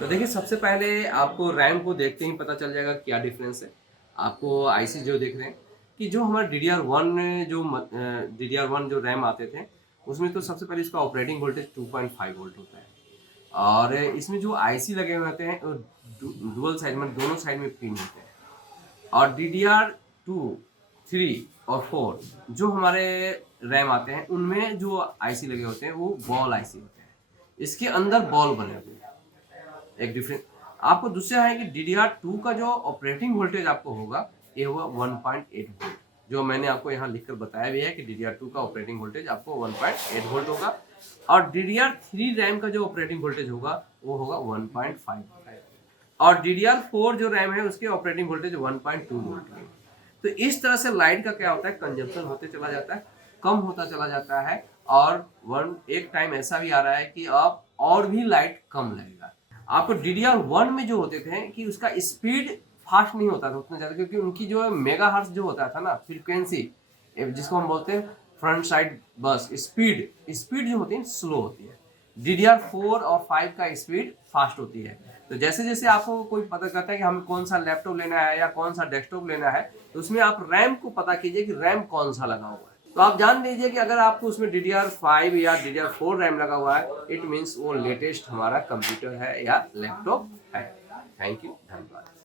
तो देखिए सबसे पहले आपको रैम को देखते ही पता चल जाएगा क्या डिफरेंस है। आपको आईसी जो देख रहे हैं कि जो हमारा DDR1 जो रैम आते थे, उसमें तो सबसे पहले इसका ऑपरेटिंग वोल्टेज 2.5 वोल्ट होता है। और इसमें जो आईसी लगे हुए होते हैं वो डुअल साइड में दोनों साइड में पिन होते हैं। और DDR2, 3 और 4 जो हमारे रैम आते हैं उनमें जो आईसी लगे होते हैं वो बॉल आईसी होते हैं। इसके अंदर बॉल बने हुए हैं। एक डिफरेंट आपको दूसरा है कि DDR2 का जो ऑपरेटिंग वोल्टेज आपको होगा ये होगा 1.8 वोल्ट। जो मैंने आपको यहाँ लिखकर बताया भी है कि DDR2 का ऑपरेटिंग वोल्टेज आपको 1.8 वोल्ट होगा। और DDR3 रैम का जो ऑपरेटिंग वोल्टेज होगा वो होगा 1.5। और DDR4 जो रैम है उसके ऑपरेटिंग वोल्टेज 1.2 वोल्ट है। तो इस तरह से लाइट का क्या होता है, कंजप्शन होते चला जाता है, कम होता चला जाता है। और एक टाइम ऐसा भी आ रहा है कि अब और भी लाइट कम लगेगा। आपको DDR1 में जो होते थे कि उसका स्पीड फास्ट नहीं होता था उतना ज़्यादा, क्योंकि उनकी जो मेगाहर्ट्ज़ जो होता था ना फ्रीक्वेंसी, जिसको हम बोलते हैं फ्रंट साइड बस स्पीड, स्पीड जो होती है स्लो होती है। DDR4 और 5 का स्पीड फास्ट होती है। तो जैसे जैसे आपको कोई पता करता है कि हमें कौन सा लैपटॉप लेना है या कौन सा डेस्कटॉप लेना है, तो उसमें आप रैम को पता कीजिए कि रैम कौन सा लगा हुआ है। तो आप जान लीजिए कि अगर आपको उसमें DDR5 या DDR4 रैम लगा हुआ है, इट मीन्स वो लेटेस्ट हमारा कंप्यूटर है या लैपटॉप है। थैंक यू, धन्यवाद।